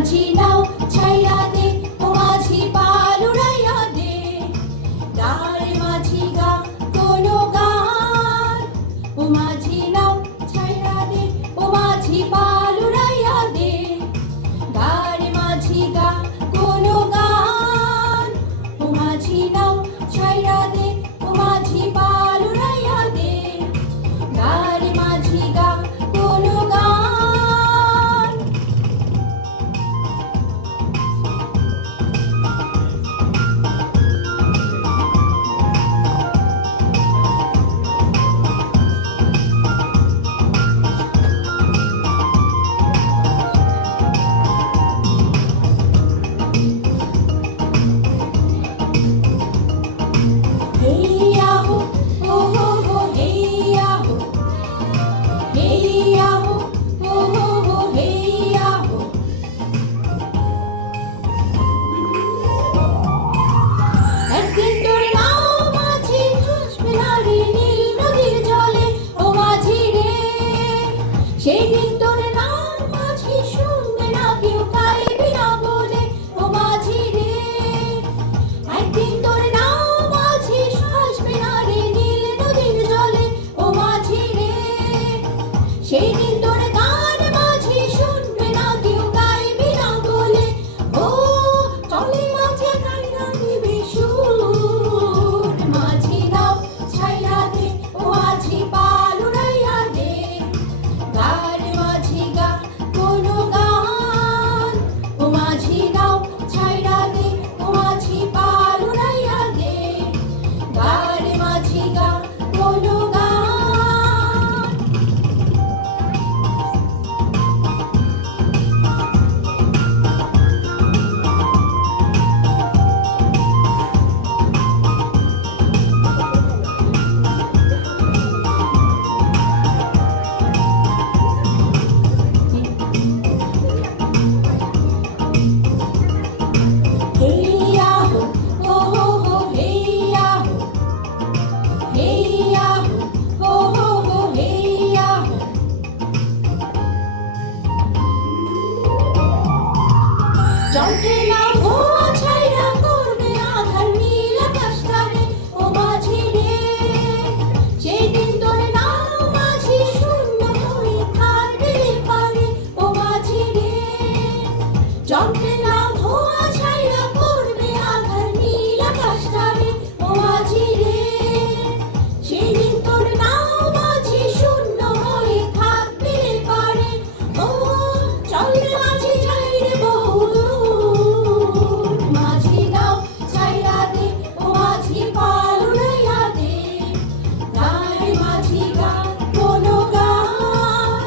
মাঝি নাও ছাইরা দে, ও মাঝি পাল উড়াইয়া দে, গারে মাঝি গা কোনো গান। ও মাঝি নাও ছাইরা দে, ও মাঝি পাল উড়াইয়া দে, গারে মাঝি গা কোনো গান। ও মাঝি নাও ছাইরা দে, ও মাঝি পাল উড়াইয়া দে, গারে মাঝি গা কোনো গান। হেইয়া হো, ও হো হো, হেইয়া হো, হেইয়া হো, ও হো হো, হেইয়া হো। একদিন তোর নাও মাঝি ভাসবে না রে নীল নদীর জলে, ও মাঝি রে। সেই দিন তোর নাম মাঝি শুনবে না কেউ, গাইবি না বলে, ও মাঝি রে। একদিন তোর নাও মাঝি ভাসবে না রে নীল নদীর জলে, ও মাঝি রে। সেই দিন তোর গান মাঝি শুনবে না কেউ, গাইবি না বলে, ও চলে মাঝে কান্না দিবে সুর। মাঝি নাও ছাইরা দে, ও মাঝি পাল উড়াইয়া দে, গারে মাঝি গা কোনো গান। ও মাঝি নাও ছাইরা দে, ও মাঝি পাল উড়াইয়া দে, গারে মাঝি গা কোনো গান। হেইয়া হো, ও হো হো, হেইয়া হো, হেইয়া হো, ও হো হো, হেইয়া হো। জলকে না ধোয়া ছাইরা করবে আধার নীল আকাশটারে, ও মাঝি রে। সেই দিন তোর নাও মাঝি শূন্য হয়ে থাকবে পারে, ও মাঝি রে। জলকে না ধোয়া ছাইরা করবে আধার নীল আকাশটারে, ও মাঝি রে। সেই দিন তোর নাও মাঝি শূন্য হয়ে থাকবে পারে, ও চলে মাঝি যাই রে বহুদূর। মাঝি নাও ছাইরা দে, ও মাঝি পাল উড়াইয়া দে, গারে মাঝি গা কোনো গান।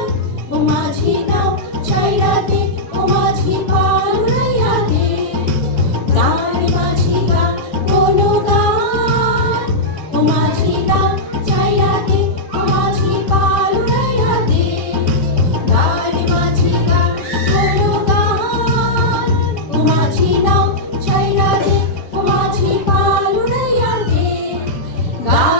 ও মাঝি নাও ছাইরা দে, ও মাঝি পাল উড়াইয়া দে, গারে মাঝি গা কোনো গান। ও মাঝি নাও ছাইরা দে, ও মাঝি পাল উড়াইয়া দে, গারে মাঝি গা কোনো গান। ও মাঝি নাও ছাইরা দে, ও মাঝি পাল উড়াইয়া দে, গারে